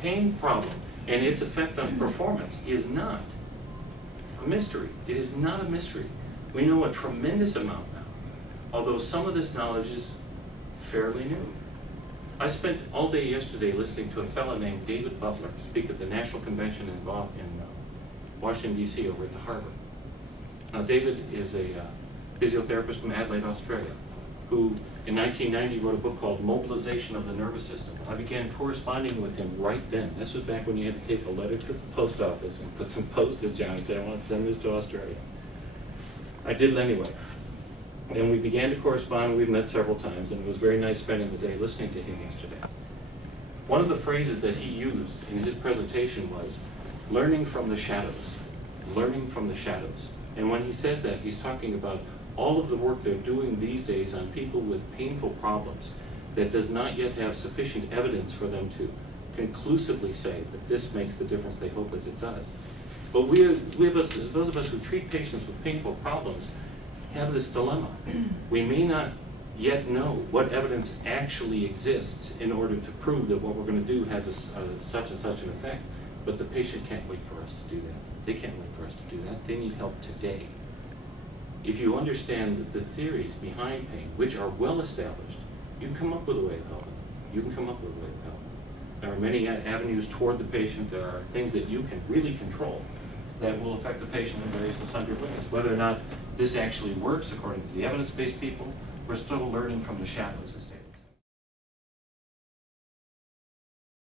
pain problem and its effect on performance is not a mystery. It is not a mystery. We know a tremendous amount now, although some of this knowledge is fairly new. I spent all day yesterday listening to a fellow named David Butler speak at the National Convention in Washington, D.C. over at the Harvard. Now, David is a physiotherapist from Adelaide, Australia, who in 1990 wrote a book called Mobilization of the Nervous System. I began corresponding with him right then. This was back when you had to take a letter to the post office and put some postage on and say, I want to send this to Australia. I did it anyway. And we began to correspond. We've met several times, and it was very nice spending the day listening to him yesterday. One of the phrases that he used in his presentation was, learning from the shadows. Learning from the shadows. And when he says that, he's talking about all of the work they're doing these days on people with painful problems that does not yet have sufficient evidence for them to conclusively say that this makes the difference they hope that it does. But those of us who treat patients with painful problems have this dilemma. We may not yet know what evidence actually exists in order to prove that what we're going to do has such and such an effect, but the patient can't wait for us to do that. They can't wait for us to do that. They need help today. If you understand the theories behind pain, which are well established, you can come up with a way of helping. You can come up with a way of helping. There are many avenues toward the patient. There are things that you can really control that will affect the patient in various and sundry ways. Whether or not this actually works according to the evidence-based people, we're still learning from the shadows as